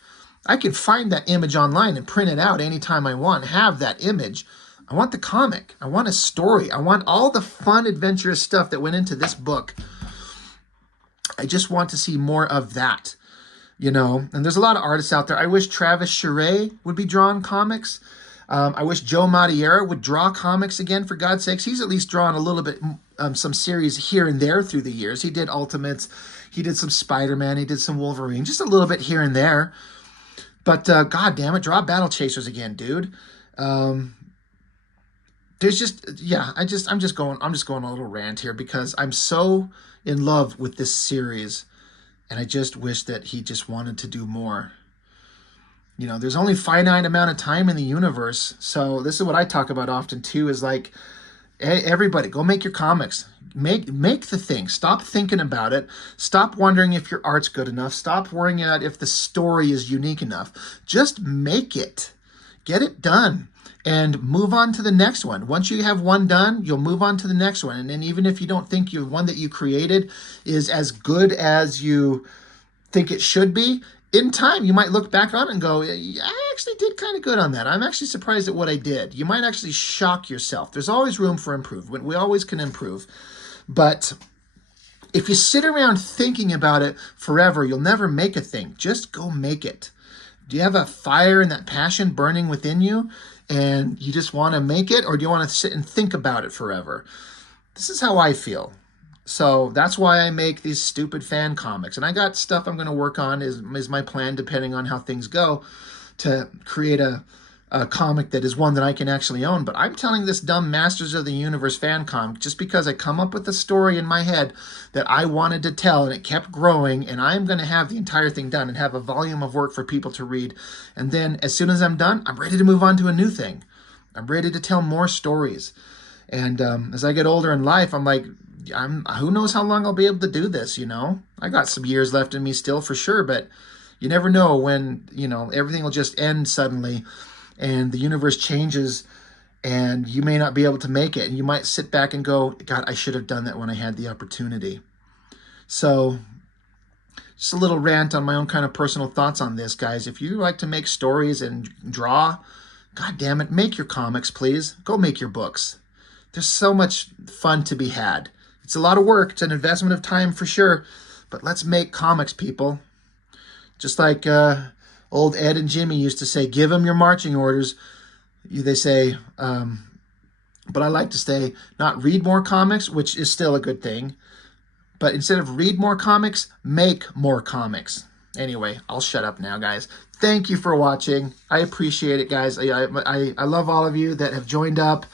I can find that image online and print it out anytime I want, have that image. I want the comic. I want a story. I want all the fun, adventurous stuff that went into this book. I just want to see more of that. You know, and there's a lot of artists out there. I wish Travis Charest would be drawing comics. I wish Joe Madureira would draw comics again, for God's sakes. He's at least drawn a little bit, some series here and there through the years. He did Ultimates. He did some Spider-Man. He did some Wolverine. Just a little bit here and there. But God damn it, draw Battle Chasers again, dude. There's just, yeah, I'm just going a little rant here because I'm so in love with this series. And I just wish that he just wanted to do more. You know, there's only a finite amount of time in the universe. So this is what I talk about often too, is like, hey, everybody, go make your comics. Make the thing. Stop thinking about it. Stop wondering if your art's good enough. Stop worrying about if the story is unique enough. Just make it. Get it done. And move on to the next one. Once you have one done, you'll move on to the next one. And then even if you don't think the one that you created is as good as you think it should be, in time, you might look back on it and go, I actually did kind of good on that. I'm actually surprised at what I did. You might actually shock yourself. There's always room for improvement. We always can improve. But if you sit around thinking about it forever, you'll never make a thing. Just go make it. Do you have a fire and that passion burning within you and you just want to make it, or do you want to sit and think about it forever? This is how I feel. So that's why I make these stupid fan comics. And I got stuff I'm going to work on, is my plan, depending on how things go, to create a comic that is one that I can actually own. But I'm telling this dumb Masters of the Universe fan comic just because I come up with a story in my head that I wanted to tell, and it kept growing, and I'm going to have the entire thing done and have a volume of work for people to read. And then as soon as I'm done, I'm ready to move on to a new thing. I'm ready to tell more stories. And as I get older in life, I'm like, who knows how long I'll be able to do this, you know? I got some years left in me still for sure, but you never know when, you know, everything will just end suddenly and the universe changes and you may not be able to make it. And you might sit back and go, God, I should have done that when I had the opportunity. So just a little rant on my own kind of personal thoughts on this, guys. If you like to make stories and draw, God damn it, make your comics, please. Go make your books. There's so much fun to be had. It's a lot of work. It's an investment of time for sure. But let's make comics, people. Just like old Ed and Jimmy used to say, give them your marching orders. They say, but I like to say, not read more comics, which is still a good thing. But instead of read more comics, make more comics. Anyway, I'll shut up now, guys. Thank you for watching. I appreciate it, guys. I love all of you that have joined up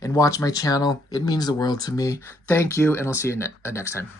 and watched my channel. It means the world to me. Thank you, and I'll see you next time.